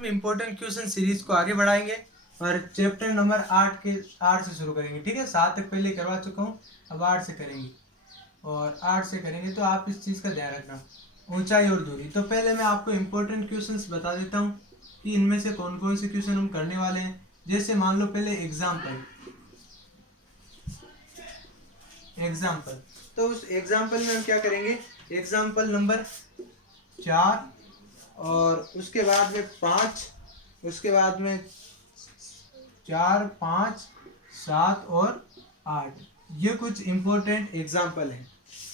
हम important question series को आगे बढ़ाएंगे और चैप्टर नंबर 8 से शुरू करेंगे। ठीक है, 7 तक पहले करवा चुका हूँ, अब 8 से करेंगे और 8 से करेंगे। तो आप इस चीज़ का ध्यान रखना, ऊंचाई और दूरी। तो पहले मैं आपको इम्पोर्टेंट क्वेश्चंस बता देता हूँ कि इनमें से कौन कौन से क्वेश्चन हम करने वाले हैं। जैसे मान लो पहले एग्जाम्पल, तो उस एग्जाम्पल में हम क्या करेंगे, एग्जाम्पल नंबर 4 और उसके बाद में 5, उसके बाद में 4, 5, 7 और 8। ये कुछ इम्पोर्टेंट एग्जाम्पल हैं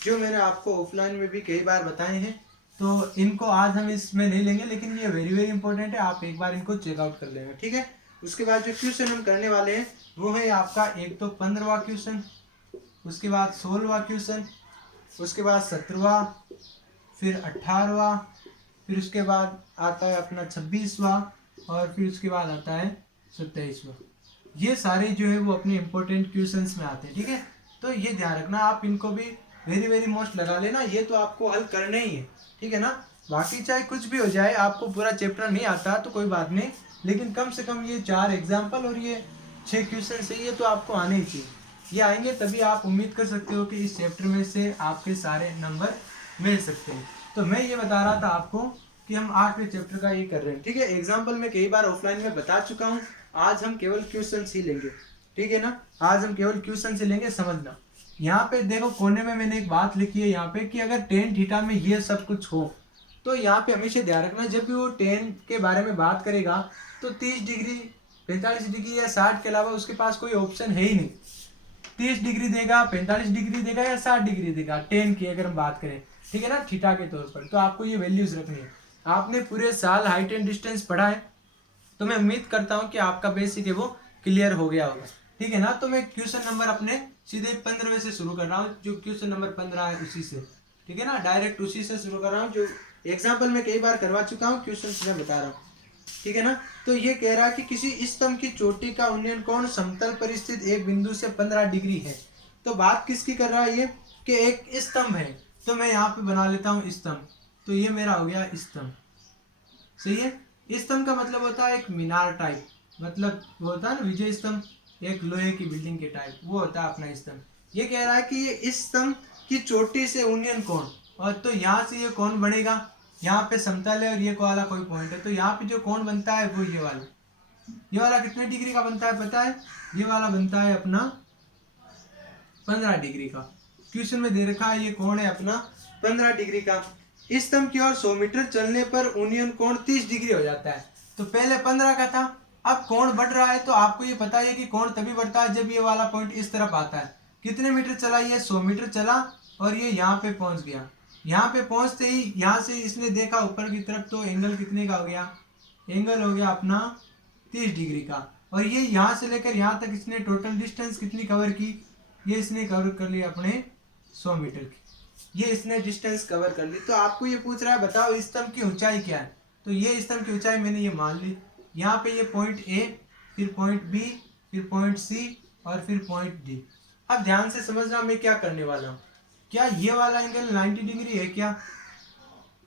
जो मैंने आपको ऑफलाइन में भी कई बार बताए हैं। तो इनको आज हम इसमें नहीं लेंगे, लेकिन ये वेरी वेरी इंपॉर्टेंट है, आप एक बार इनको चेकआउट कर लेना। ठीक है, उसके बाद जो क्वेश्चन हम करने वाले हैं वो है आपका एक तो 15वां क्वेश्चन, उसके बाद 16वां क्वेश्चन, उसके बाद 17वां, फिर 18वां, फिर उसके बाद आता है अपना 26वां और फिर उसके बाद आता है 27वां। ये सारे जो है वो अपने इम्पोर्टेंट क्वेश्चंस में आते हैं। ठीक है, तो ये ध्यान रखना, आप इनको भी वेरी वेरी मोस्ट लगा लेना, ये तो आपको हल करना ही है। ठीक है ना, बाकी चाहे कुछ भी हो जाए, आपको पूरा चैप्टर नहीं आता तो कोई बात नहीं, लेकिन कम से कम ये 4 एग्जाम्पल और ये 6 क्वेश्चन से ये तो आपको आने ही चाहिए। ये आएंगे तभी आप उम्मीद कर सकते हो कि इस चैप्टर में से आपके सारे नंबर मिल सकते हैं। तो मैं ये बता रहा था आपको कि हम 8वें चैप्टर का ये कर रहे हैं। ठीक है, एग्जाम्पल मैं कई बार ऑफलाइन में बता चुका हूँ, आज हम केवल क्वेश्चन ही लेंगे। ठीक है ना, आज हम केवल क्वेश्चन से लेंगे। समझना, यहाँ पे देखो कोने में मैंने एक बात लिखी है यहाँ पे कि अगर टेन थीटा में ये सब कुछ हो तो यहाँ पे हमेशा ध्यान रखना, जब भी वो टेन के बारे में बात करेगा तो 30 डिग्री, 45 डिग्री या 60 के अलावा उसके पास कोई ऑप्शन है ही नहीं। 30 डिग्री देगा, 45 डिग्री देगा या 60 डिग्री देगा टेन की अगर हम बात करें। ठीक है ना, थीटा के तौर पर। तो आपको ये वैल्यूज रखनी है। आपने पूरे साल हाइट एंड डिस्टेंस पढ़ा है, तो मैं उम्मीद करता हूँ कि आपका बेसिक है वो क्लियर हो गया होगा। ठीक है ना, तो मैं क्वेश्चन नंबर अपने सीधे 15वें से शुरू कर रहा हूँ, जो क्वेश्चन नंबर 15 है उसी से। ठीक है ना, डायरेक्ट उसी से शुरू कर रहा हूँ, जो एग्जाम्पल में कई बार करवा चुका हूँ, क्वेश्चन मैं बता रहा हूँ। ठीक है ना, तो ये कह रहा है कि किसी स्तंभ की चोटी का उन्नयन कोण समतल पर स्थित एक बिंदु से 15 डिग्री है। तो बात किसकी कर रहा है ये, कि एक स्तंभ है। तो मैं यहाँ पे बना लेता हूँ स्तंभ, तो ये मेरा हो गया स्तंभ। सही है, स्तंभ का मतलब होता है एक मीनार टाइप, मतलब वो होता है ना विजय स्तंभ, एक लोहे की बिल्डिंग के टाइप, वो होता है अपना स्तंभ। ये कह रहा है कि ये इस स्तंभ की चोटी से उन्नयन कोण, और तो यहाँ से ये कोण बनेगा, यहाँ पे समतल है और ये वाला कोई पॉइंट है, तो यहाँ पे जो कोण बनता है वो ये वाला कितने डिग्री का बनता है पता है, ये वाला बनता है अपना 15 डिग्री का। क्वेश्चन में दे रखा है ये कोण है अपना 15 डिग्री का। इस स्तंभ की ओर 100 मीटर चलने पर उन्नयन कोण 30 डिग्री हो जाता है। तो पहले 15 का था, अब कोण बढ़ रहा है, तो आपको ये पता है कि कोण तभी बढ़ता है जब ये वाला पॉइंट इस तरफ आता है। कितने मीटर चला, ये 100 मीटर चला और ये यहाँ पे पहुंच गया। यहाँ पे पहुंचते ही यहाँ से इसने देखा ऊपर की तरफ, तो एंगल कितने का हो गया, एंगल हो गया अपना 30 डिग्री का। और ये यहाँ से लेकर यहाँ तक इसने टोटल डिस्टेंस कितनी कवर की, ये इसने कवर कर लिया अपने 100 मीटर की, ये इसने डिस्टेंस कवर कर ली। तो आपको ये पूछ रहा है बताओ इस स्तंभ की ऊंचाई क्या है, तो ये स्तंभ की ऊंचाई मैंने ये मान ली। यहाँ पे ये पॉइंट ए, फिर पॉइंट बी, फिर पॉइंट सी और फिर पॉइंट डी। अब ध्यान से समझना मैं क्या करने वाला हूँ। क्या ये वाला एंगल 90 डिग्री है क्या,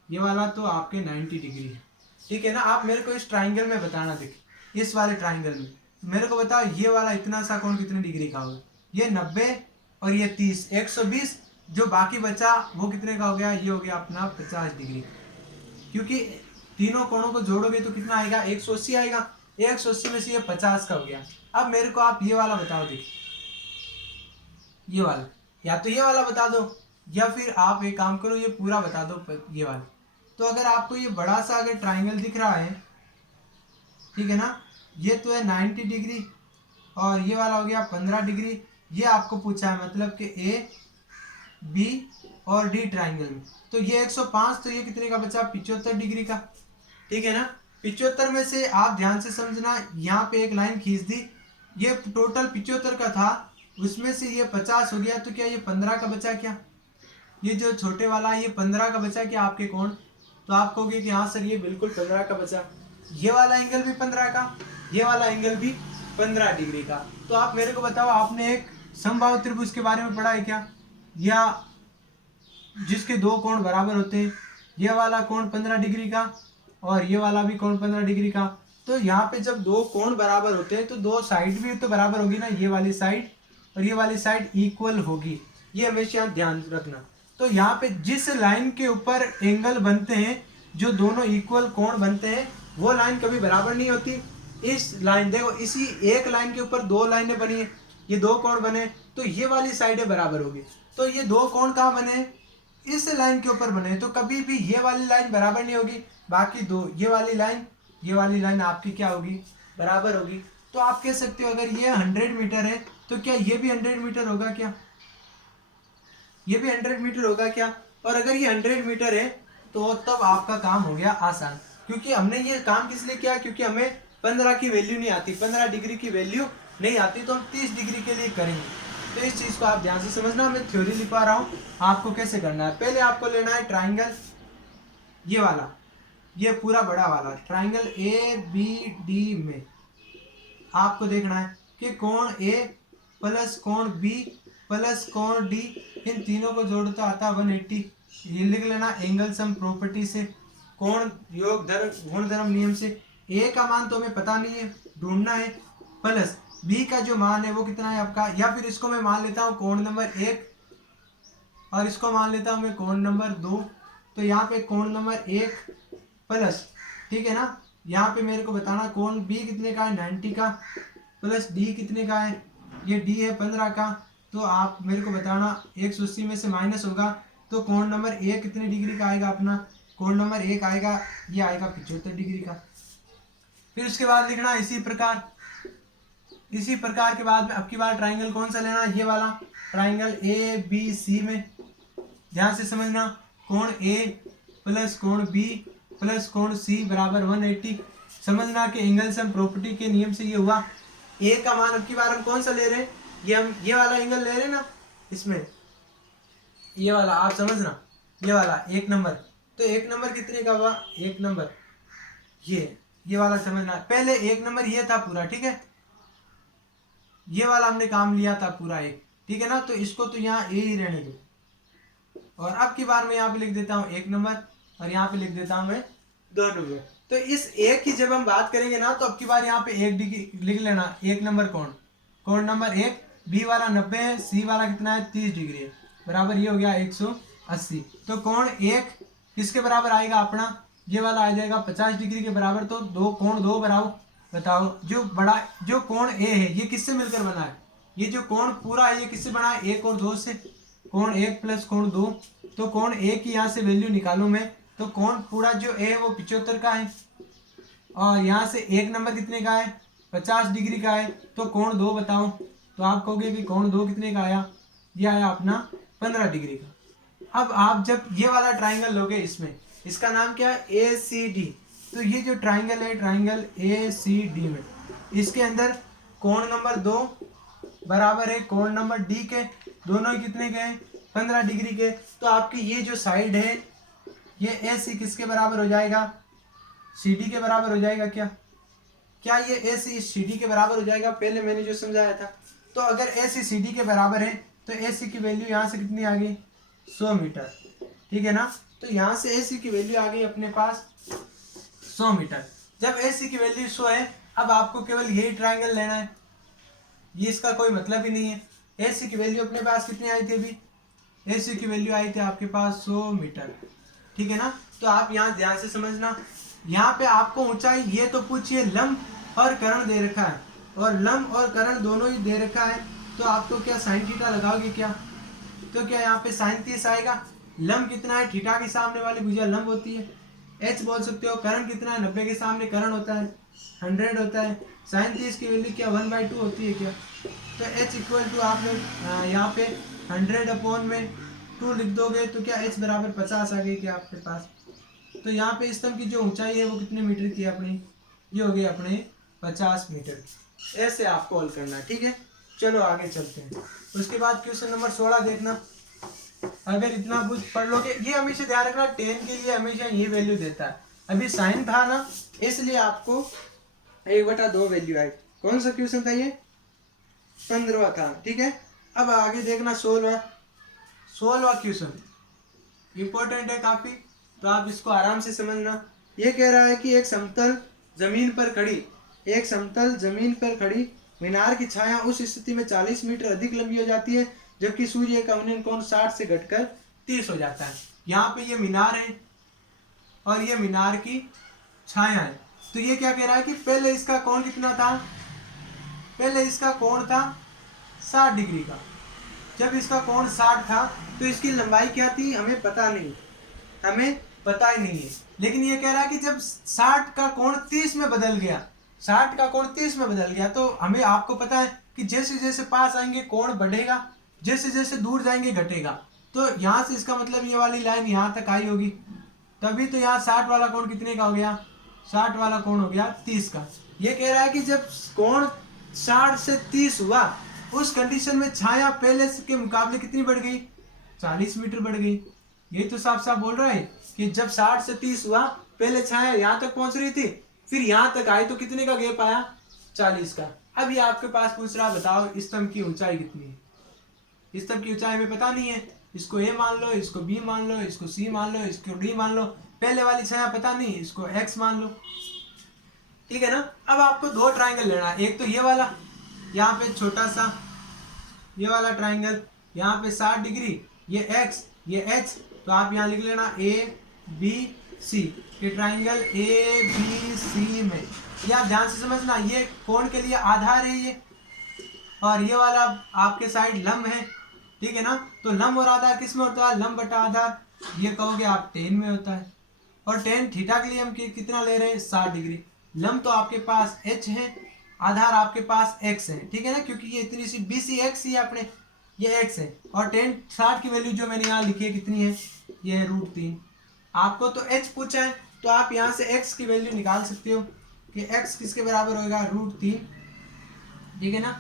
ये वाला तो आपके 90 डिग्री है। ठीक है ना, आप मेरे को इस ट्राइंगल में बताना, देखिए इस वाले ट्राइंगल में मेरे को बताओ ये वाला इतना सा कोण कितने डिग्री का होगा, ये 90 और ये 30, 120, जो बाकी बचा वो कितने का हो गया, ये हो गया अपना 50 डिग्री। क्योंकि तीनों कोणों को जोड़ोगे तो कितना आएगा, 180 आएगा, 180 में से ये 50 का हो गया। अब मेरे को आप ये वाला बताओ, देखिए ये वाला, या तो ये वाला बता दो या फिर आप एक काम करो ये पूरा बता दो ये वाला। तो अगर आपको ये बड़ा सा अगर ट्राइंगल दिख रहा है, ठीक है ना, ये तो है 90 डिग्री और ये वाला हो गया 15 डिग्री। ये आपको पूछा है मतलब कि ए बी और डी ट्राइंगल में, तो ये 105, तो ये कितने का बचा, 75 डिग्री का। ठीक है ना, 75 में से आप ध्यान से समझना, यहाँ पे एक लाइन खींच दी, ये टोटल 75 का था, उसमें से ये 50 हो गया, तो क्या ये 15 का बचा क्या, ये जो छोटे वाला ये 15 का बचा क्या आपके कोण। तो आप कहोगे कि हाँ सर ये बिल्कुल 15 का बचा। ये वाला एंगल भी 15 का, ये वाला एंगल भी 15 डिग्री का। तो आप मेरे को बताओ, आपने एक समबाहु त्रिभुज के बारे में पढ़ा है क्या, या जिसके दो कोण बराबर होते हैं, ये वाला कोण 15 डिग्री का और ये वाला भी कोण 15 डिग्री का। तो यहाँ पे जब दो कोण बराबर होते हैं तो दो साइड भी तो बराबर होगी ना, ये वाली साइड और ये वाली साइड इक्वल होगी, ये हमेशा ध्यान रखना। तो यहाँ पे जिस लाइन के ऊपर एंगल बनते हैं, जो दोनों इक्वल कोण बनते हैं, वो लाइन कभी बराबर नहीं होती। इस लाइन देखो, इसी एक लाइन के ऊपर दो लाइनें बनी है, ये दो कोण बने, तो ये वाली साइडें बराबर होगी। तो ये दो कोण कहाँ बने, इस लाइन के ऊपर बने, तो कभी भी ये वाली लाइन बराबर नहीं होगी। बाकी दो, ये वाली लाइन आपकी क्या होगी, बराबर होगी। तो आप कह सकते हो अगर ये 100 मीटर है तो क्या ये भी 100 मीटर होगा क्या, ये भी 100 मीटर होगा क्या। और अगर ये 100 मीटर है तो तब आपका काम हो गया आसान, क्योंकि हमने ये काम किस लिए किया, क्योंकि हमें 15 की वैल्यू नहीं आती, 15 डिग्री की वैल्यू नहीं आती, तो हम 30 डिग्री के लिए करेंगे। तो इस चीज को आप ध्यान से समझना, मैं थ्योरी लिखवा रहा हूँ, आपको कैसे करना है। पहले आपको लेना है ट्राइंगल, ये वाला, ये पूरा बड़ा वाला ट्राइंगल ए बी डी में आपको देखना है कि कोण ए प्लस कोण बी प्लस कोण डी, इन तीनों को जोड़ता आता है 180। ये लिख लेना एंगल सम प्रॉपर्टी से, कोण योग धर्म गुण धर्म नियम से। ए का मान तो हमें पता नहीं है, ढूंढना है, प्लस बी का जो मान है वो कितना है आपका, या फिर इसको मैं मान लेता हूँ कोण नंबर 1 और इसको मान लेता हूँ मैं कोण नंबर 2। तो यहाँ पे कोण नंबर 1 प्लस, ठीक है ना, यहाँ पे मेरे को बताना कोण बी कितने का है, 90 का, प्लस डी कितने का है, ये डी है 15 का। तो आप मेरे को बताना 180 में से माइनस होगा, तो कोण नंबर 1 कितने डिग्री का आएगा अपना, कोण नंबर 1 आएगा, ये आएगा 75 डिग्री का। फिर उसके बाद लिखना इसी प्रकार के बाद में अब की बार ट्राइंगल कौन सा लेना, ये वाला ट्राइंगल ए बी सी में ध्यान से समझना, कोण ए प्लस कोण बी प्लस कोण सी बराबर 180। समझना कि एंगल सम प्रॉपर्टी के नियम से ये हुआ। ए का मान अब की बार हम कौन सा ले रहे हैं, ये हम ये वाला एंगल ले रहे हैं ना, इसमें ये वाला आप समझना, ये वाला 1 नंबर। तो 1 नंबर कितने का हुआ, 1 नंबर ये वाला समझना। पहले 1 नंबर ये था पूरा, ठीक है, ये वाला हमने काम लिया था पूरा एक, ठीक है ना, तो इसको तो यहाँ ए ही रहने दो। और अब की बार मैं यहाँ पे लिख देता हूँ 1 नंबर और यहाँ पे लिख देता हूँ मैं 2 नंबर। तो इस एक की जब हम बात करेंगे ना, तो अब की बार यहाँ पे 1 डिग्री लिख लेना, 1 नंबर कोण नंबर 1, बी वाला 90 है, सी वाला कितना है 30 डिग्री है, बराबर ये हो गया 180। तो कोण 1 किसके बराबर आएगा अपना, ये वाला आ जाएगा 50 डिग्री के बराबर। तो कोण 2 बराबर, बताओ जो कोण ए है ये किससे मिलकर बना है, ये जो कोण पूरा है ये किससे बना है, 1 और 2 से, कोण 1 प्लस कोण 2। तो कोण 1 की यहाँ से वैल्यू निकालूं मैं, तो कोण पूरा जो ए है वो 75 का है, और यहाँ से 1 नंबर कितने का है, 50 डिग्री का है। तो कोण 2 बताओ, तो आप कहोगे कि कोण 2 कितने का आया, ये आया अपना 15 डिग्री का। अब आप जब ये वाला ट्राइंगल लोगे, इसमें इसका नाम क्या है, ए सी डी। तो ये जो ट्राइंगल है, ट्राइंगल ए सी डी में, इसके अंदर कोण नंबर 2 बराबर है कोण नंबर डी के, दोनों ही कितने के हैं, 15 डिग्री के। तो आपकी ये जो साइड है, ये ए सी किसके बराबर हो जाएगा, सी डी के बराबर हो जाएगा क्या ये ए सी सी डी के बराबर हो जाएगा, पहले मैंने जो समझाया था। तो अगर ए सी सी डी के बराबर है तो ए सी की वैल्यू यहाँ से कितनी आ गई, 100 मीटर, ठीक है ना। तो यहाँ से ए सी की वैल्यू आ गई अपने पास 100 मीटर। जब ए सी की वैल्यू 100 है, अब आपको केवल यही ट्राइंगल लेना है, ये इसका कोई मतलब ही नहीं है। ए सी की वैल्यू अपने पास कितनी आई थी, अभी ए सी की वैल्यू आई थी आपके पास 100 मीटर, ठीक है ना। तो आप यहाँ ध्यान से समझना, यहाँ पे आपको ऊंचाई ये तो पूछिए लंब और कर्ण दे रखा है, और लंब और कर्ण दोनों ही दे रखा है। तो आपको क्या साइन थीटा लगाओगे क्या, तो क्या यहाँ पे साइन 30 आएगा। लंब कितना है, थीटा के सामने वाली भुजा लंब होती है, एच बोल सकते हो। कर्ण कितना है, 90 के सामने कर्ण होता है 100 होता है। साइन 30 की वैल्यू क्या 1/2 होती है क्या। तो एच इक्वल टू आप लोग यहाँ पे 100/2 लिख दोगे, तो क्या एच बराबर 50 आ गई क्या आपके पास। तो यहाँ पे स्तंभ की जो ऊंचाई है वो कितने मीटर की है अपनी, ये हो गई अपने 50 मीटर। ऐसे आपको हल करना है, ठीक है। चलो आगे चलते हैं। उसके बाद क्वेश्चन नंबर 16 देखना। अगर इतना कुछ पढ़ लोगे, ये हमेशा ध्यान रखना 10 के लिए हमेशा ये वैल्यू देता है। अभी साइन था ना, इसलिए आपको 1/2 वैल्यू आई। कौन सा क्वेश्चन था ये, 15वां था, ठीक है। अब आगे देखना 16वां क्वेश्चन इंपॉर्टेंट है काफी, तो आप इसको आराम से समझना। ये कह रहा है कि एक समतल जमीन पर खड़ी मीनार की छाया उस स्थिति में 40 मीटर अधिक लंबी हो जाती है जबकि सूर्य का उन्नयन कोण 60 से घटकर 30 हो जाता है। यहाँ पे ये मीनार है और ये मीनार की छाया है। तो ये क्या कह रहा है कि पहले इसका कोण कितना था, पहले इसका कोण था 60 डिग्री का। जब इसका कोण 60 था तो इसकी लंबाई क्या थी हमें पता नहीं, हमें पता ही नहीं है। लेकिन ये कह रहा है कि जब 60 का कोण 30 में बदल गया, 60 का कोण 30 में बदल गया, तो हमें आपको पता है कि जैसे जैसे पास आएंगे कोण बढ़ेगा, जैसे जैसे दूर जाएंगे घटेगा। तो यहाँ से इसका मतलब ये वाली लाइन यहाँ तक आई होगी, तभी तो यहाँ 60 वाला कोण कितने का हो गया, 60 वाला कोण हो गया 30 का। ये कह रहा है कि जब कोण 60 से 30 हुआ उस कंडीशन में छाया पहले के मुकाबले कितनी बढ़ गई, 40 मीटर बढ़ गई। यही तो साफ साफ बोल रहा है कि जब 60 से 30 हुआ पहले छाया यहाँ तक पहुंच रही थी, फिर यहाँ तक आई तो कितने का गैप आया, 40 का। अब ये आपके पास पूछ रहा बताओ स्तंभ की ऊंचाई कितनी है। स्तंभ की ऊंचाई हमें पता नहीं है, इसको ए मान लो, इसको बी मान लो, इसको सी मान लो, इसको डी मान लो। पहले वाली छाया पता नहीं, इसको एक्स मान लो, ठीक है ना। अब आपको दो ट्राइंगल लेना है, एक तो ये वाला यहाँ पे छोटा सा ये वाला ट्राइंगल, यहाँ पे 60 डिग्री, ये एक्स ये एच, तो आप यहाँ लिख लेना ए बी सी। ये ट्राइंगल ए बी सी में, ये आप ध्यान से समझना, ये कोण के लिए आधार है ये, और ये वाला आपके साइड लंब है, ठीक है ना। तो लंब और आधार किस में होता है, लंब बटा आधार, ये कहोगे आप टेन में होता है। और टेन थीटा के लिए हम कितना ले रहे हैं, 60 डिग्री। लंब तो आपके पास एच है, आधार आपके पास एक्स है, ठीक है ना, क्योंकि ये इतनी सी बी सी एक्स ही अपने ये एक्स है। और टेन 60 की वैल्यू जो मैंने यहाँ लिखी है कितनी है, ये है √3। आपको तो एच पूछा है तो आप यहाँ से एक्स की वैल्यू निकाल सकते हो कि एक्स किसके बराबर होगा, √3, ठीक है ना।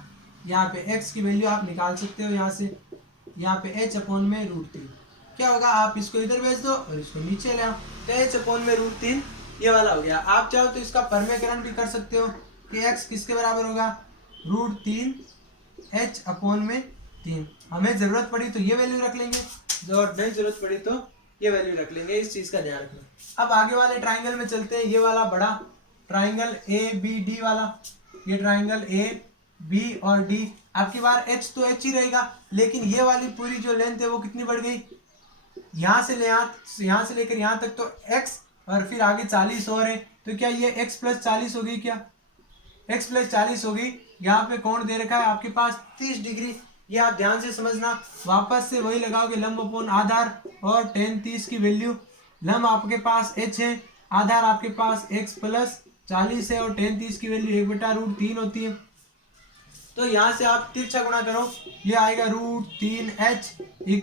यहाँ पे एक्स की वैल्यू आप निकाल सकते हो यहाँ से, यहाँ पे एच अपॉन में √3 क्या होगा, आप इसको इधर भेज दो और इसको नीचे ले आओ, तो एच अपॉन में √3 ये वाला हो गया। आप चाहो तो इसका परमेकरण भी कर सकते हो कि एक्स किसके बराबर होगा, √3 एच अपॉन में 3। हमें जरूरत पड़ी तो ये वैल्यू रख लेंगे, और नहीं जरूरत पड़ी तो ये वैल्यू रख लेंगे, इस चीज का ध्यान रखना। अब आगे वाले ट्राइंगल में चलते हैं, ये वाला बड़ा ट्राइंगल ए बी डी वाला, ये ट्राइंगल ए बी और डी। आपकी बार एच तो एच ही रहेगा, लेकिन ये वाली पूरी जो लेंथ है वो कितनी बढ़ गई, यहाँ से लेकर यहाँ तक तो x और फिर आगे 40 और है, तो क्या ये x + 40 हो गई, क्या x + 40 हो गई। यहाँ पे कोण दे रखा है आपके पास 30 डिग्री, ये आप ध्यान से समझना। वापस से वही लगाओगे लंब अपॉन आधार, और tan 30 की वैल्यू, लंब आपके पास h है, आधार आपके पास x + 40 है, और tan 30 की वैल्यू 1/√3 होती है। तो यहाँ से आप तिरछा गुणा करो, ये आएगा √3h =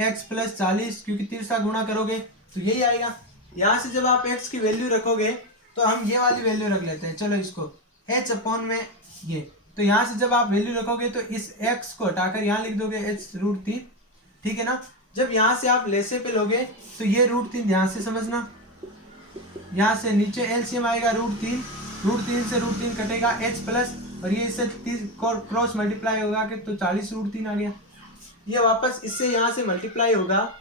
x + 40, क्योंकि तिरछा गुणा करोगे तो यही आएगा। यहाँ से जब आप x की वैल्यू रखोगे तो हम ये वाली वैल्यू रख लेते हैं, चलो इसको h अपॉन में ये, तो यहाँ से जब आप वैल्यू रखोगे तो इस x को हटाकर यहाँ लिख दोगे h √3, ठीक है ना। जब यहाँ से आप लेसे पे लोगे तो ये √3 ध्यान से समझना, यहाँ से नीचे एलसीएम आएगा √3 से √3 कटेगा h प्लस, और ये इससे 30 क्रॉस मल्टीप्लाई होगा कि तो 40 √3 आ गया। ये वापस इससे यहाँ से मल्टीप्लाई होगा,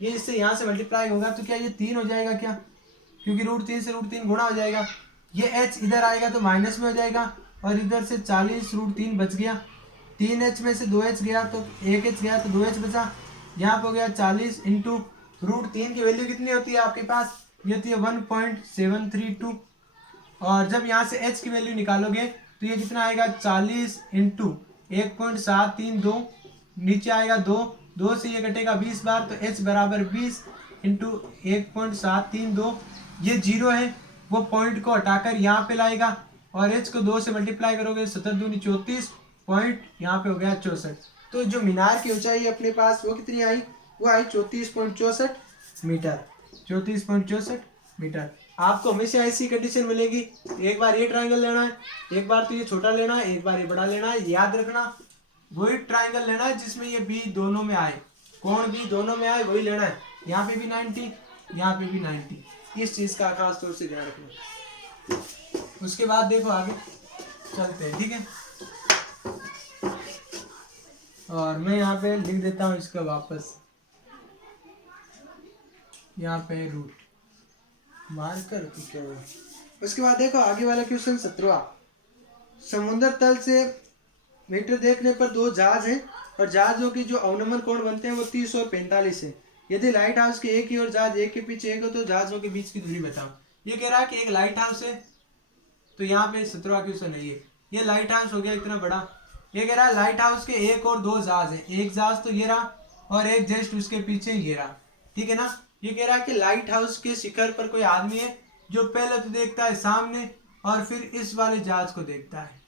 ये इससे यहाँ से मल्टीप्लाई होगा, तो क्या ये 3 हो जाएगा क्या, क्योंकि √3 से √3 गुणा हो जाएगा। ये h इधर आएगा तो माइनस में हो जाएगा, और इधर से 40 √3 बच गया। 3h में से 2h गया तो 1h गया तो 2h बचा। यहाँ पर हो गया 40 इंटू √3 की वैल्यू कितनी होती है आपके पास, ये होती है 1.732। और जब यहाँ से h की वैल्यू निकालोगे तो ये कितना आएगा, 40 इंटू 1.732, नीचे आएगा 2 से ये कटेगा 20 बार, तो h बराबर 20 इंटू 1.732, ये 0 है, वो पॉइंट को हटाकर यहाँ पे लाएगा, और h को 2 से मल्टीप्लाई करोगे 7 दूनी 34, पॉइंट यहाँ पे हो गया 64। तो जो मीनार की ऊंचाई अपने पास वो कितनी आई, वो आई 34.64 मीटर, 34.64 मीटर। आपको हमेशा ऐसी कंडीशन मिलेगी, एक बार ये ट्रायंगल लेना है, एक बार तो ये छोटा लेना है, एक बार ये बड़ा लेना है। याद रखना वही ट्रायंगल लेना है जिसमें ये बी दोनों में आए, कोण भी दोनों में आए, वही लेना है। यहाँ पे भी 90, यहाँ पे भी 90, इस चीज का खास तौर से ध्यान रखना। उसके बाद देखो आगे चलते हैं, ठीक है। और मैं यहाँ पे लिख देता हूँ इसका वापस, यहाँ पे रूट, मारकर क्या हुआ। उसके बाद देखो आगे वाला क्वेश्चन 17वां। समुद्र तल से मीटर देखने पर दो जहाज हैं और जहाजों की जो अवनमन कोण बनते हैं वो 30 और 45 है। यदि लाइट हाउस के एक ही और जहाज एक के पीछे एक हो तो जहाजों के बीच की दूरी बताओ। ये कह रहा है कि एक लाइट हाउस है, तो यहाँ पे 17वां क्वेश्चन है ये लाइट हाउस हो गया इतना बड़ा। ये कह रहा है लाइट हाउस के एक और दो जहाज हैं, एक जहाज तो ये रहा और एक जस्ट उसके पीछे ये रहा, ठीक है ना। ये कह रहा है कि लाइट हाउस के शिखर पर कोई आदमी है जो पहले तो देखता है सामने और फिर इस वाले जहाज को देखता है।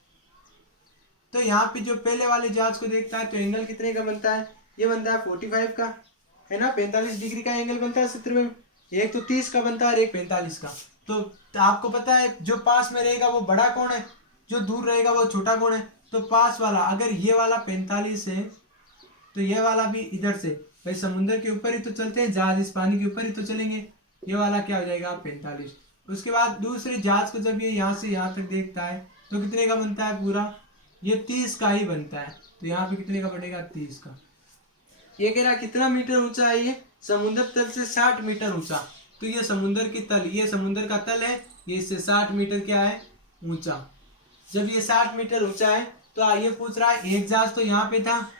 तो यहाँ पे जो पहले वाले जहाज को देखता है तो एंगल कितने का बनता है, ये बनता है 45 का, है ना। 45 डिग्री का एंगल बनता है 17 में। एक तो 30 का बनता है और एक 45 का। तो आपको पता है जो पास में रहेगा वो बड़ा कोण है, जो दूर रहेगा वो छोटा कोण है। तो पास वाला अगर ये वाला 45 है तो ये वाला भी इधर से, भाई समुद्र के ऊपर ही तो चलते हैं जहाज, इस पानी के ऊपर ही तो चलेंगे, ये वाला क्या हो जाएगा 45। उसके बाद दूसरे जहाज को जब ये यहाँ से यहाँ तक देखता है तो कितने का बनता है पूरा, ये 30 का ही बनता है। तो यहाँ पे कितने का बनेगा 30 का। ये कह रहा कितना मीटर ऊंचा है, ये समुद्र तल से 60 मीटर ऊंचा। तो ये समुद्र की तल, ये समुद्र का तल है, ये इससे 60 मीटर क्या है ऊंचा। जब ये 60 मीटर ऊंचा है तो ये पूछ रहा है एक जहाज तो यहाँ पे था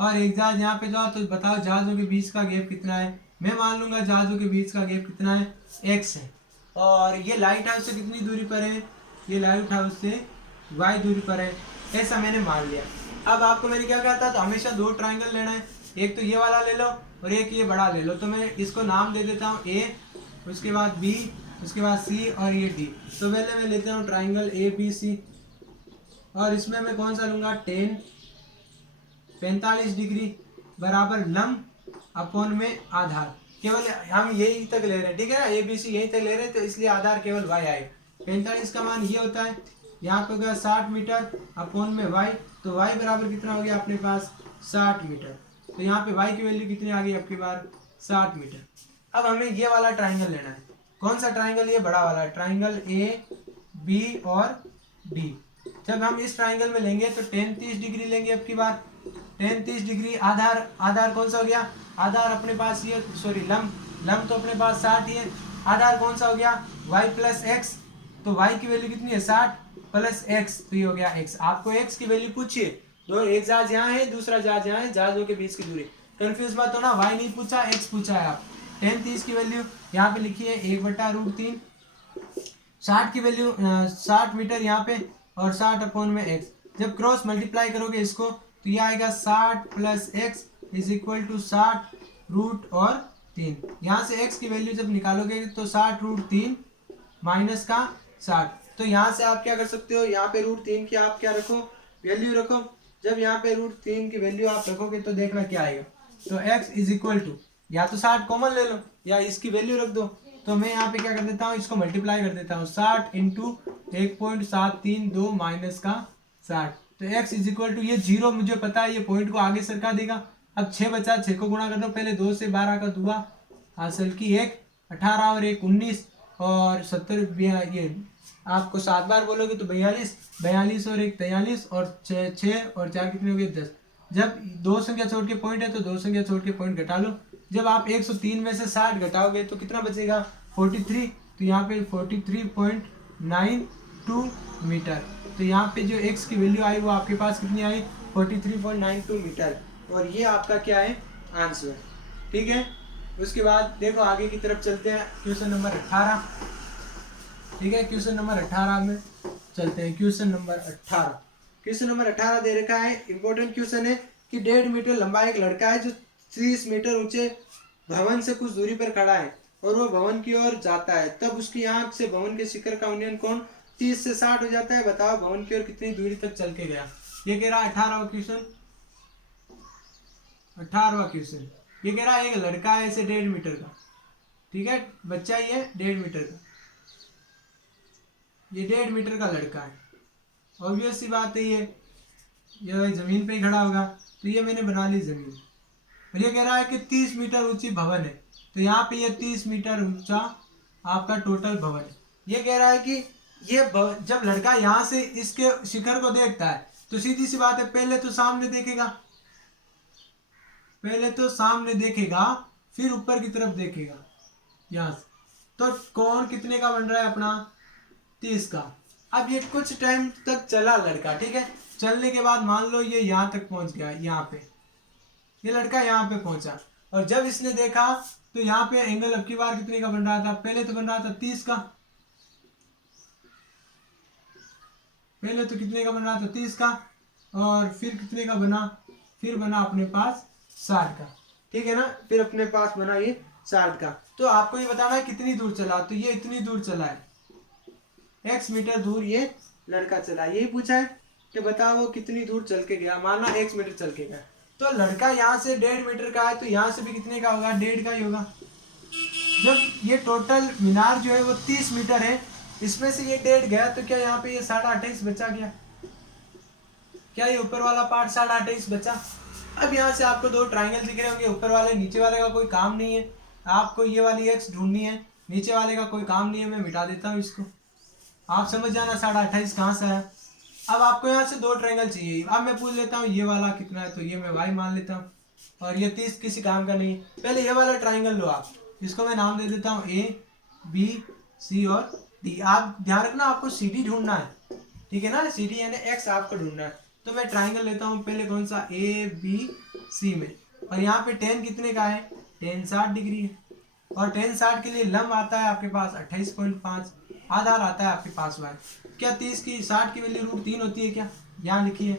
और एक जहाज यहाँ पे था, तो बताओ जहाजों के बीच का गैप कितना है। मैं मान लूंगा जहाजों के बीच का गैप कितना है, x है। और ये लाइट हाउस से कितनी दूरी पर है, ये लाइट हाउस से y दूरी पर है, ऐसा मैंने मान लिया। अब आपको मैंने क्या कहा था, तो हमेशा दो ट्राइंगल लेना है, एक तो ये वाला ले लो और एक ये बड़ा ले लो। तो मैं इसको नाम दे देता हूँ a, उसके बाद b, उसके बाद c और ये d। तो पहले मैं लेता हूँ ट्राइंगल ABC और इसमें मैं कौन सा लूंगा 10 45 डिग्री बराबर लंब अपॉन में आधार। केवल हम यही तक ले रहे हैं, ठीक है ना, ABC यही तक ले रहे हैं तो इसलिए आधार केवल y आएगा। 45 का मान ये होता है, यहाँ पे हो गया 60 मीटर अपॉन में y, तो y बराबर कितना हो गया अपने पास 60 मीटर। तो यहाँ पे y की वैल्यू कितनी आ गई आपके पास 60 मीटर। अब हमें ये वाला ट्राइंगल लेना है, कौन सा ट्राइंगल, ये बड़ा वाला ट्राइंगल AB और D। जब हम इस ट्राइंगल में लेंगे तो 10 30 डिग्री लेंगे अब की बार, 10 30 डिग्री। आधार कौन सा हो गया, आधार अपने पास ये सॉरी लंब तो अपने पास 60 ही है। आधार कौन सा हो गया y प्लस एक्स, तो y की वैल्यू कितनी है 60 प्लस एक्स, तो ये हो गया x। आपको x की वैल्यू पूछिए, दो एक जहाज यहाँ है दूसरा जहाज यहाँ है, जहाजों के बीच की दूरी, कंफ्यूज मत होना, y नहीं पूछा x पूछा है। आप 10 30 की वैल्यू यहाँ पे लिखी है 1/√3, 60 की वैल्यू 60 मीटर यहाँ पे और 60 अपॉन में x। जब क्रॉस मल्टीप्लाई करोगे इसको तो ये आएगा 60 plus x is equal to 60√3। यहाँ से x की वैल्यू जब निकालोगे तो 60√3 माइनस का 60। तो यहाँ से आप क्या कर सकते हो, यहाँ पे √3 की आप क्या रखो वैल्यू रखो। जब यहाँ पे √3 की वैल्यू आप रखोगे तो देखना क्या आएगा, तो x इज इक्वल टू या तो 60 कॉमन ले लो या इसकी वैल्यू रख दो। तो मैं यहाँ पे क्या कर देता हूँ, इसको मल्टीप्लाई कर देता हूँ, 60 इंटू 1.732 माइनस का 60। तो x इज इक्वल टू, ये जीरो मुझे पता है ये पॉइंट को आगे सरका देगा। अब 6 बचा, 6 को गुणा कर दो, पहले 2 से 12 का दुआ हासिल की 1, 18 और 1 19 और 70 ये आपको 7 बार बोलोगे तो 42, 42 और 1 43 और 6 और 4 कितने हो गए 10। जब दो संख्या छोड़ के पॉइंट है तो दो संख्या छोड़ के पॉइंट घटा लो। जब आप 103 में से 60 घटाओगे तो कितना बचेगा 43, तो यहाँ पे 43.92 मीटर। तो यहाँ पे जो x की वैल्यू आई वो आपके पास कितनी आई 43.92 मीटर, और ये आपका क्या है आंसर, ठीक है। उसके बाद देखो आगे की तरफ चलते हैं, क्वेश्चन नंबर 18, ठीक है। क्वेश्चन नंबर 18 में चलते हैं। क्वेश्चन नंबर 18 दे रखा है, इंपॉर्टेंट क्वेश्चन है कि 1.5 मीटर लंबा एक लड़का है जो 30 मीटर ऊंचे भवन से कुछ दूरी पर खड़ा है और वो भवन की ओर जाता है, तब उसकी आंख से भवन के शिखर का उन्नयन कोण 30 से 60 हो जाता है। बताओ भवन की ओर कितनी दूरी तक चल के गया। ये कह रहा है 18वां क्वेश्चन। ये कह रहा है एक लड़का है ऐसे 1.5 मीटर का, ठीक है, बच्चा ही है 1.5 मीटर का, ये 1.5 मीटर का लड़का है। ऑब्वियस सी बात है ये जमीन पे ही खड़ा होगा, तो ये मैंने बना ली जमीन। और ये कह रहा है कि 30 मीटर ऊंची भवन है, तो यहाँ पे ये 30 मीटर ऊंचा आपका टोटल भवन है। ये कह रहा है कि ये जब लड़का यहाँ से इसके शिखर को देखता है तो सीधी सी बात है पहले तो सामने देखेगा, फिर ऊपर की तरफ देखेगा यहाँ से, तो कोण कितने का बन रहा है अपना 30 का। अब ये कुछ टाइम तक चला लड़का, ठीक है। चलने के बाद मान लो ये यहाँ तक पहुंच गया, यहाँ पे ये लड़का यहाँ पे पहुंचा, और जब इसने देखा तो यहाँ पे एंगल अब की बार कितने का बन रहा था, पहले तो बन रहा था 30 का, पहले तो कितने का बन रहा था 30 का, और फिर कितने का बना, फिर बना अपने पास 60 का, ठीक है ना। फिर अपने पास बना ये 60 का। तो आपको ये बताना है कितनी दूर चला, तो ये इतनी दूर चला है, x मीटर दूर ये लड़का चला। यही पूछा है कि बताओ वो कितनी दूर चल के गया, माना x मीटर चल के गया। तो लड़का यहाँ से 1.5 मीटर का है, तो यहाँ से भी कितने का होगा, 1.5 का ही होगा। जब ये टोटल मीनार जो है वो 30 मीटर है, इसमें से ये 1.5 गया, तो क्या यहाँ पे ये 28.5 बचा गया, क्या ये ऊपर वाला पार्ट 28.5 बचा। अब यहाँ से आपको दो ट्राइंगल दिख रहे होंगे, ऊपर वाले नीचे वाले का कोई काम नहीं है, आपको ये वाली x ढूंढनी है, नीचे वाले का कोई काम नहीं है, मैं मिटा देता हूँ इसको, आप समझ जाना 28.5 कहाँ से आया। अब आपको यहाँ से दो ट्रायंगल चाहिए, अब मैं पूछ लेता हूँ ये वाला कितना है, तो ये मैं y मान लेता हूँ, और ये 30 किसी काम का नहीं। पहले ये वाला ट्रायंगल लो आप, इसको मैं नाम दे देता हूँ A B C और D। आप ध्यान रखना आपको CD ढूंढना है, ठीक है ना, CD यानी x आपको ढूंढना है। तो मैं ट्रायंगल लेता हूँ पहले कौन सा, A B C में, और यहाँ पे tan कितने का है, tan 60 डिग्री है, और tan 60 के लिए लंब आता है आपके पास 28.5, आधार आता है आपके पास y। क्या 30 की 60 की वैल्यू √3 होती है क्या, यहाँ लिखी है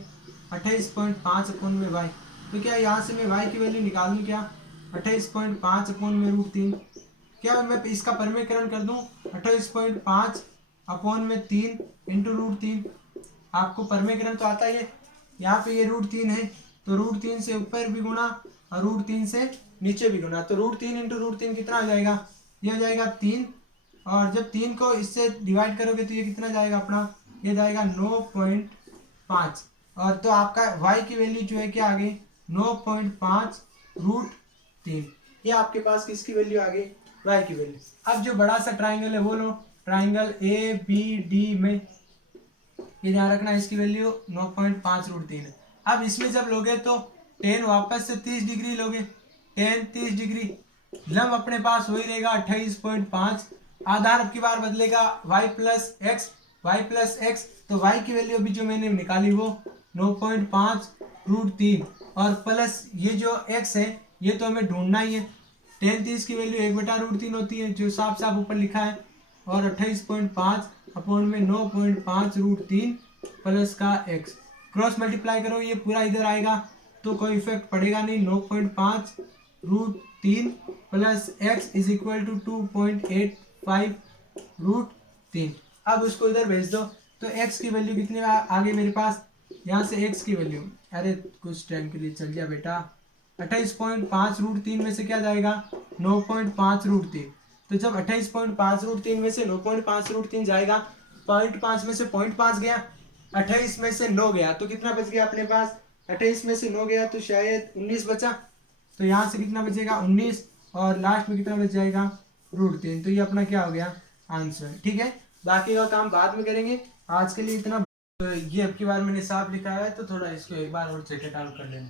28.5 अपोन में y। तो क्या यहाँ से मैं y की वैल्यू निकाल दूँ क्या, 28.5 अपोन में √3, क्या मैं इसका परमीकरण कर दूँ 28.5 अपोन में 3 इंटू √3। आपको परमीकरण तो आता ही है, यहाँ पे ये √3 है, तो √3 से ऊपर भी गुणा और √3 से नीचे भी गुणा, तो √3 इंटू √3 कितना हो जाएगा, ये हो जाएगा 3, और जब 3 को इससे डिवाइड करोगे तो ये कितना जाएगा अपना, ये जाएगा 9.5, और तो आपका y की वैल्यू जो है क्या आ गई 9.5 √3, ये आपके पास किसकी वैल्यू आ गई, y की वैल्यू। अब जो बड़ा सा ट्राइंगल है वो लो, ट्राइंगल ABD में, ये ध्यान रखना इसकी वैल्यू 9.5 √3 है। अब इसमें जब लोगे तो tan वापस से 30 डिग्री लोगे, tan 30 डिग्री, लंब अपने पास वही रहेगा 28.5, आधार अब की बार बदलेगा y प्लस x, तो y की वैल्यू अभी जो मैंने निकाली वो 9.5 √3, और प्लस ये जो x है ये तो हमें ढूंढना ही है, tan 30 की वैल्यू 1/√3 होती है जो साफ साफ ऊपर लिखा है, और 28.5 अपोन में 9.5 √3 प्लस का x, क्रॉस मल्टीप्लाई करो ये पूरा इधर आएगा तो कोई इफेक्ट पड़ेगा नहीं, 9.5 √3 plus x is equal to 2.85 √3। अब उसको इधर भेज दो, तो x की वैल्यू कितनी आ गई मेरे पास, यहाँ से x की वैल्यू, अरे कुछ टाइम के लिए चल गया बेटा, 28.5 √3 में से क्या जाएगा 9.5 √3, तो जब 28.5 √3 में से 9.5 √3 जाएगा, 0.5 में से 0.5 गया, 28 में से 9 गया, तो कितना बच गया अपने पास, 28 में से 9 गया तो शायद 19 बचा, तो यहाँ से कितना बचेगा 19, और लास्ट में कितना बच जाएगा √3, तो ये अपना क्या हो गया आंसर, ठीक है। बाकी का काम बाद में करेंगे, आज के लिए इतना। तो ये अब की बार मैंने साफ लिखा है, तो थोड़ा इसको एक बार और चेक आउट कर लेना।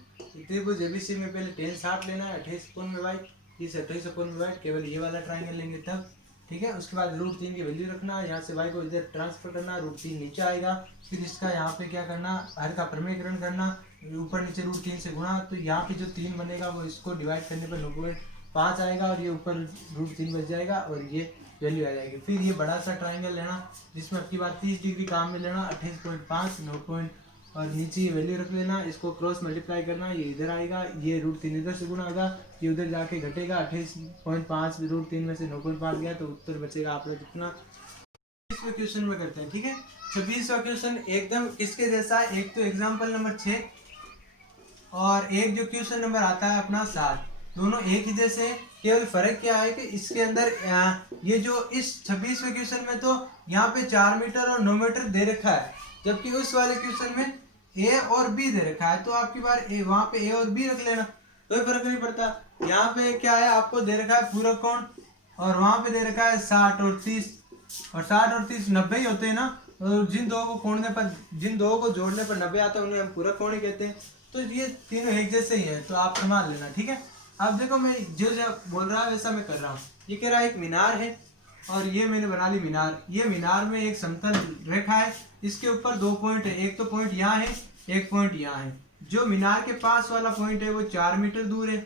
त्रिभुज एबीसी में पहले tan 60 लेना है, 28 अपोन में y, 28 अपोन में y, केवल ये वाला ट्राइंगल लेंगे तब, ठीक है। उसके बाद √3 की वैल्यू रखना है, यहाँ से y को इधर ट्रांसफर करना, √3 नीचे आएगा, फिर इसका यहाँ पे क्या करना, हर का परमीकरण करना, ऊपर नीचे √3 से गुणा, तो यहाँ पे जो 3 बनेगा वो इसको डिवाइड करने पर 9.5 आएगा, और ये ऊपर √3 बच जाएगा, और ये वैल्यू आ जाएगी। फिर ये बड़ा सा ट्राइंगल लेना जिसमें आपकी बात 30 डिग्री काम में लेना, 28.5 9 और नीचे ये वैल्यू रख लेना, इसको क्रॉस मल्टीप्लाई करना, ये इधर आएगा, ये √3 इधर से गुणा होगा, ये उधर जाके घटेगा, 28.5 √3 में से 9.5 गया, तो उत्तर बचेगा आपका कितना। 26वें क्वेश्चन में करते हैं, ठीक है। 26वां क्वेश्चन एकदम इसके जैसा, एक तो एग्जाम्पल नंबर 6 और एक जो क्वेश्चन नंबर आता है अपना 7, दोनों एक ही जैसे, केवल फर्क क्या है कि इसके अंदर ये जो इस 26वें क्वेश्चन में तो यहाँ पे 4 मीटर और 9 मीटर दे रखा है, जबकि उस वाले क्वेश्चन में ए और बी दे रखा है, तो आपकी बार वहाँ पे ए और बी रख लेना, कोई फर्क नहीं पड़ता। यहाँ पे क्या है, आपको दे रखा है पूरक कोण, और वहाँ पे दे रखा है 60 और 30, और 60 और 30 90 ही होते हैं ना, और जिन दो को जोड़ने पर 90 आता है उन्हें हम पूरक कोण ही कहते हैं, तो ये तीनों एक जैसे ही हैं, तो आप संभाल लेना, ठीक है। अब देखो मैं जो बोल रहा है वैसा मैं कर रहा हूँ। ये कह रहा है एक मीनार है और ये मैंने बना ली मीनार। ये मीनार में एक समतल रेखा है, इसके ऊपर 2 पॉइंट है, एक तो पॉइंट यहाँ है, एक पॉइंट यहाँ है। जो मीनार के पास वाला पॉइंट है वो 4 मीटर दूर है,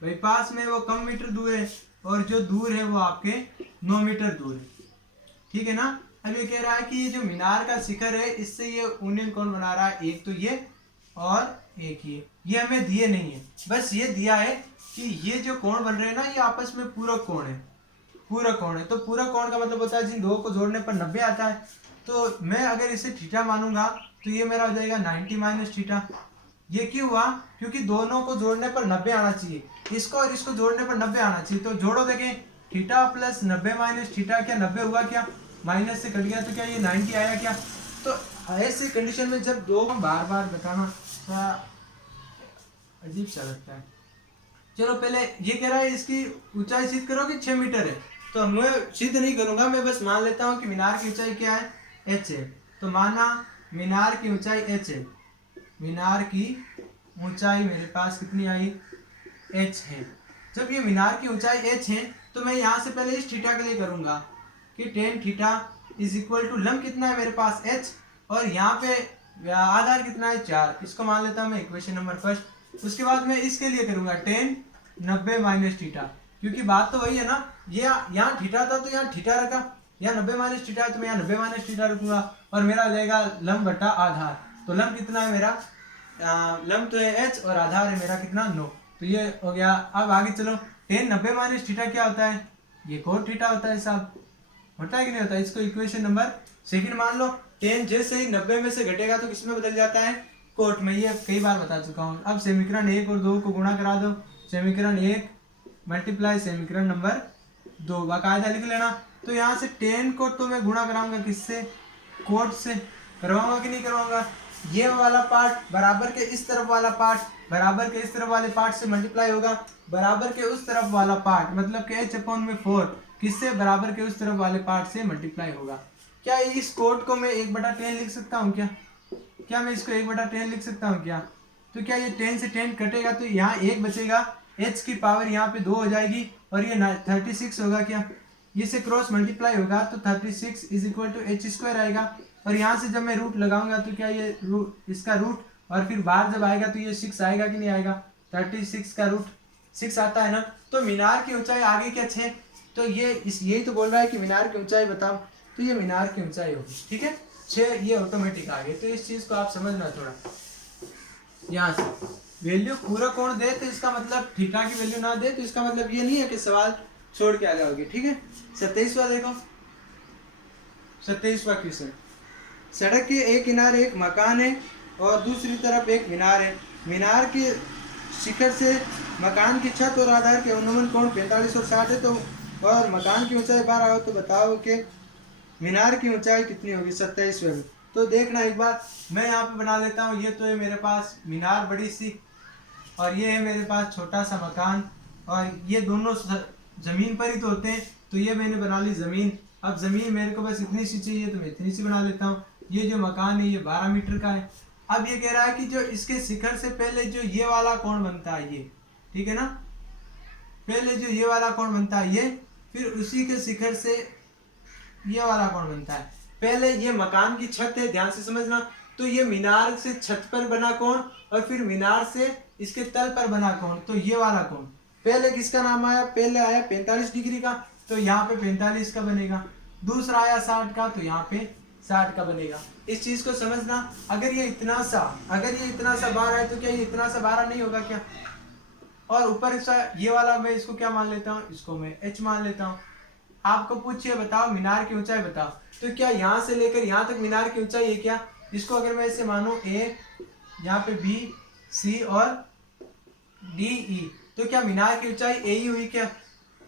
भाई पास में वो कम मीटर दूर है, और जो दूर है वो आपके 9 मीटर दूर है, ठीक है ना। अब ये कह रहा है कि ये जो मीनार का शिखर है इससे ये यूनियन कौन बना रहा है, एक तो ये और एक ये हमें दिए नहीं है, बस ये दिया है कि ये जो कोण बन रहे हैं ना ये आपस में पूरक कोण है, पूरक कोण है। तो पूरक कोण का मतलब होता है जिन दो को जोड़ने पर 90 आता है। तो मैं अगर इसे थीटा मानूंगा तो ये मेरा हो जाएगा 90 माइनस थीटा। ये क्यों हुआ, क्योंकि दोनों को जोड़ने पर 90 आना चाहिए, इसको और इसको जोड़ने पर 90 आना चाहिए। तो जोड़ो देखें, थीटा प्लस 90 माइनस थीटा, क्या 90 हुआ, क्या माइनस से कट गया तो क्या ये 90 आया क्या। तो ऐसे कंडीशन में जब दो बार बार बताना थोड़ा अजीब सा लगता है। चलो पहले ये कह रहा है इसकी ऊंचाई सिद्ध करो कि 6 मीटर है, तो मैं सिद्ध नहीं करूंगा, मैं बस मान लेता हूँ कि मीनार की ऊंचाई क्या है, h है। तो माना मीनार की ऊंचाई h है, मीनार की ऊंचाई मेरे पास कितनी आई, h है। जब ये मीनार की ऊंचाई h है तो मैं यहाँ से पहले इस थीटा के लिए करूंगा कि tan theta is equal to लंब कितना है मेरे पास h, और यहाँ पे आधार कितना है 4, इसको मान लेता हूँ मैं इक्वेशन नंबर फर्स्ट। उसके बाद मैं इसके लिए करूंगा टेन 90 माइनस थीटा, क्योंकि बात तो वही है ना, ये यहाँ थीटा था तो यहाँ थीटा रखा, यहाँ 90 माइनस थीटा है तो मैं यहाँ 90 माइनस थीटा रखूंगा, और मेरा आ जाएगा लंब बटा आधार। तो लंब कितना है मेरा, लंब तो है h और आधार है मेरा कितना 9, तो ये हो गया। अब आगे चलो, टेन 90 माइनस थीटा क्या होता है, ये कोट थीटा होता है साहब, होता है कि नहीं होता है। इसको इक्वेशन नंबर सेकंड मान लो। टेन जैसे ही 90 में से घटेगा तो किसमें बदल जाता है, कोट में, ये कई बार बता चुका हूँ। अब समीकरण 1 और 2 को गुणा करा दो, समीकरण 1 मल्टीप्लाई समीकरण नंबर 2 बाकायदा लिख लेना। तो यहाँ से टेन को तो मैं गुणा कराऊंगा किससे, कोट से, करवाऊंगा कि नहीं करवाऊंगा। ये वाला पार्ट बराबर के इस तरफ वाला पार्ट बराबर के इस तरफ वाले पार्ट से मल्टीप्लाई होगा, बराबर के उस तरफ वाला पार्ट मतलब कि h/4 किससे, बराबर के उस तरफ वाले पार्ट से मल्टीप्लाई होगा। क्या इस कोट को मैं 1/10 लिख सकता हूँ क्या मैं इसको 1/10 लिख सकता हूँ क्या। तो क्या ये 10 से 10 कटेगा तो यहाँ 1 बचेगा, h की पावर यहाँ पे 2 हो जाएगी, और ये 36 होगा क्या, ये से क्रॉस मल्टीप्लाई होगा तो 36 इज इक्वल टू h² आएगा। और यहाँ से जब मैं रूट लगाऊंगा तो क्या ये इसका रूट, और फिर बाहर जब आएगा तो ये 6 आएगा कि नहीं आएगा, 36 का रूट 6 आता है ना। तो मीनार की ऊंचाई आगे क्या 6, तो ये यही तो बोल रहा है कि मीनार की ऊंचाई बताओ, तो ये मीनार की ऊंचाई होगी, ठीक है 6, ये ऑटोमेटिक आ गए। तो इस चीज को आप समझना थोड़ा, यहाँ से वैल्यू पूरा कोण दे तो इसका मतलब थीटा की वैल्यू ना दे तो इसका मतलब ये नहीं है कि सवाल छोड़ के आ जाओगे, ठीक है। 27वां देखो, 27वां क्वेश्चन, सड़क के एक किनारे एक मकान है और दूसरी तरफ एक मीनार है। मीनार के शिखर से मकान की छत और आधार के अनुमान कोण 45 और 60 है, तो और मकान की ऊंचाई 12 हो, तो बताओ कि मीनार की ऊंचाई कितनी होगी 27वें में। तो देखना एक बार, मैं यहाँ पे बना लेता हूँ, ये तो है मेरे पास मीनार बड़ी सी, और ये है मेरे पास छोटा सा मकान, और ये दोनों जमीन पर ही तो होते हैं, तो ये मैंने बना ली जमीन। अब जमीन मेरे को बस इतनी सी चाहिए तो मैं इतनी सी बना लेता हूँ। ये जो मकान है ये 12 मीटर का है। अब ये कह रहा है कि जो इसके शिखर से पहले जो ये वाला कोण बनता है ये, ठीक है ना, पहले जो ये वाला कोण बनता है ये, फिर उसी के शिखर से ये वाला कोण बनता है। पहले ये मकान की छत है, ध्यान से समझना, तो ये मीनार से छत पर बना कोण, और फिर मीनार से इसके तल पर बना कोण, तो ये वाला कोण पहले किसका नाम आया, पहले आया 45 डिग्री का, तो यहाँ पे 45 का बनेगा। दूसरा आया 60 का, तो यहाँ पे 60 का बनेगा। इस चीज को समझना। अगर ये इतना सा 12 है तो क्या ये इतना सा 12 नहीं होगा क्या। और ऊपर सा ये वाला मैं इसको क्या मान लेता हूँ, इसको मैं h मान लेता हूँ। आपको पूछिए बताओ मीनार की ऊंचाई बताओ, तो क्या यहाँ से लेकर यहाँ तक मीनार की ऊंचाई है क्या। इसको अगर मैं इसे मानूं a, यहाँ पे b, c और d, e, तो क्या मीनार की ऊंचाई a ही हुई क्या।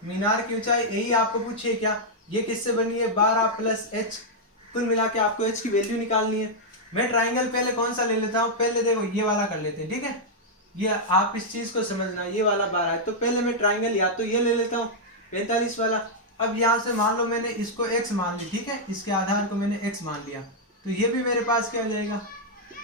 मीनार की ऊंचाई a ही आपको पूछिए क्या। ये किससे बनी है 12 प्लस h, कुल मिला के आपको h की वैल्यू निकालनी है। मैं ट्राइंगल पहले कौन सा ले लेता हूँ, पहले देखो ये वाला कर लेते हैं, ठीक है। ये आप इस चीज को समझना, ये वाला 12 है, तो पहले मैं ट्राइंगल या तो ये ले लेता हूँ 45 वाला। अब यहाँ से मान लो मैंने इसको x मान ली, ठीक है, इसके आधार को मैंने x मान लिया, तो ये भी मेरे पास क्या हो जाएगा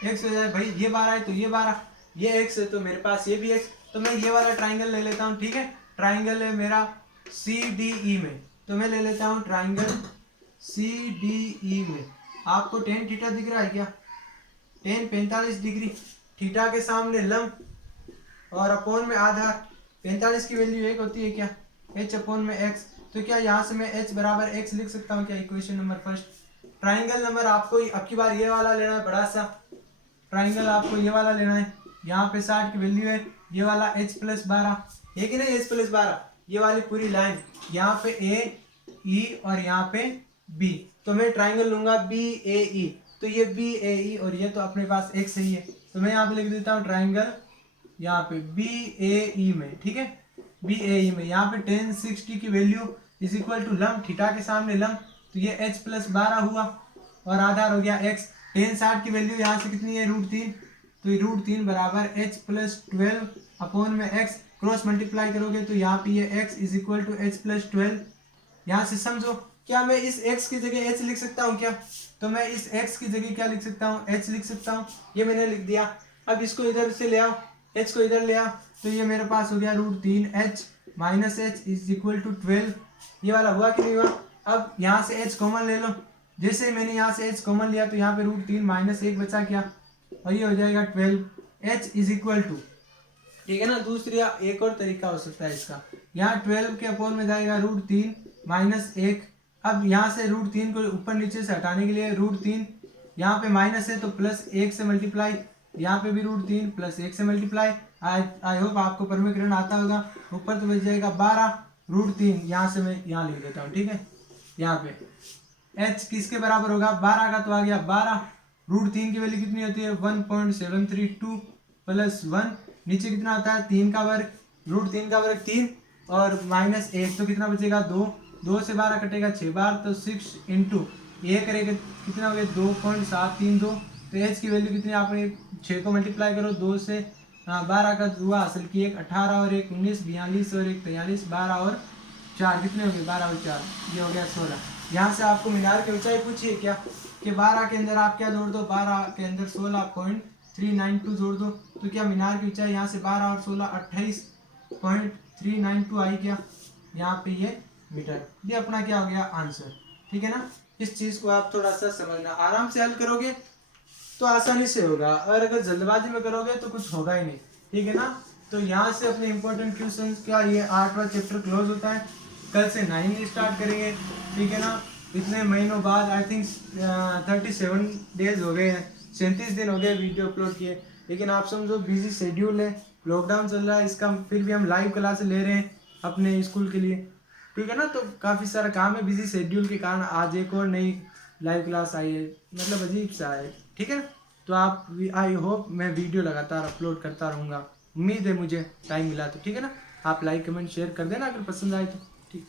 x हो जाए। भाई ये 12 है तो ये 12, ये x है तो मेरे पास ये भी x, तो मैं ये वाला ट्राइंगल ले लेता हूँ, ठीक है। ट्राइंगल है मेरा CDE में, तो मैं ले लेता हूँ ट्राइंगल CDE में। आपको टेन थीटा दिख रहा है क्या? टेन 45 डिग्री, थीटा के सामने लंब और अपोन में आधार। 45 की वैल्यू एक होती है क्या? h अपोन में x। तो क्या यहाँ से मैं h बराबर x लिख सकता हूँ क्या? Equation number first. Triangle number आपको अब की बार ये वाला लेना है, बड़ा सा ट्राइंगल आपको ये वाला लेना है। यहाँ पे 60 की वैल्यू है, ये वाला h प्लस 12 है कि नहीं? h प्लस 12, ये वाली पूरी लाइन, यहाँ पे a e और यहाँ पे b। तो मैं ट्राइंगल लूंगा BAE। तो ये BAE और ये तो अपने पास x ही है, तो मैं यहाँ पे लिख देता हूँ ट्राइंगल यहाँ पे BAE में। ठीक है, BAE में यहाँ पे tan 60 की वैल्यू इज इक्वल टू लंब, थीटा के सामने लंब, तो ये h प्लस 12 हुआ और आधार हो गया x। tan 60 की वैल्यू यहाँ से कितनी है? √3। तो √3 बराबर h प्लस 12 अपोन में x। क्रॉस मल्टीप्लाई करोगे तो यहाँ पे ये x is equal to h plus 12। यहाँ से समझो, क्या मैं इस x की जगह h लिख सकता हूँ क्या? तो मैं इस x की जगह क्या लिख सकता हूँ? h लिख सकता हूँ। ये मैंने लिख दिया। अब इसको इधर से ले आओ, h को इधर ले आओ, तो ये मेरे पास हो गया √3h minus h is equal to 12। ये वाला हुआ कि नहीं हुआ? अब यहाँ से h कॉमन ले लो। जैसे ही मैंने यहाँ से h कॉमन लिया तो यहाँ पे √3 माइनस 1 बचा क्या, और ये हो जाएगा 12। h इज इक्वल टू, ठीक है ना? दूसरा एक और तरीका हो सकता है इसका, यहाँ 12 के अपोन में जाएगा √3 माइनस 1। अब यहाँ से √3 को ऊपर नीचे से हटाने के लिए √3 यहाँ पे माइनस है तो प्लस 1 से मल्टीप्लाई, यहाँ पे भी √3 प्लस 1 से मल्टीप्लाई। आई होप आपको परमीकरण आता होगा। ऊपर तो बच जाएगा 12, √3 यहाँ से मैं यहाँ लिख देता हूँ। ठीक है, यहाँ पे h किसके बराबर होगा? 12 का, तो आ गया 12। √3 की वैल्यू कितनी होती है? 1.732 प्लस 1, नीचे कितना आता है? 3 का वर्ग, √3 का वर्ग 3 और माइनस 1, तो कितना बचेगा? 2। 2 से 12 कटेगा 6 बार, तो 6 इंटू ये करेगा कितना हो गया? 2.732। तो h की वैल्यू कितनी? आपने 6 को मल्टीप्लाई करो 2 से, 12 का हुआ असल की 1 18 और 1 19 42 और 1 43, 12 और 4 कितने हो गए? 12 और 4, ये हो गया 16। यहाँ से आपको मीनार की ऊंचाई पूछिए क्या कि 12 के अंदर आप क्या जोड़ दो? 12 के अंदर 16.392 जोड़ दो, तो क्या मीनार की ऊंचाई यहाँ से 12 और 16 28.392 आई क्या? यहाँ पे ये मीटर। ये अपना क्या हो गया? आंसर। ठीक है ना? इस चीज को आप थोड़ा सा समझना, आराम से हल करोगे तो आसानी से होगा, और अगर जल्दबाजी में करोगे तो कुछ होगा ही नहीं। ठीक है ना? तो यहाँ से अपने इंपॉर्टेंट क्वेश्चन का ये 8वां चैप्टर क्लोज होता है। कल से 9 स्टार्ट करेंगे। ठीक है ना? इतने महीनों बाद, आई थिंक 37 डेज हो गए हैं, 37 दिन हो गए वीडियो अपलोड किए, लेकिन आप समझो बिजी शेड्यूल है, लॉकडाउन चल रहा है इसका, फिर भी हम लाइव क्लास ले रहे हैं अपने स्कूल के लिए। ठीक है ना? तो काफ़ी सारा काम है, बिजी शेड्यूल के कारण आज एक और नई लाइव क्लास आई है, मतलब अजीब सा है। ठीक है ना? तो आप, आई होप मैं वीडियो लगातार अपलोड करता रहूँगा, उम्मीद है मुझे टाइम मिला तो। ठीक है ना? आप लाइक कमेंट शेयर कर देना अगर पसंद आए तो। ठीक।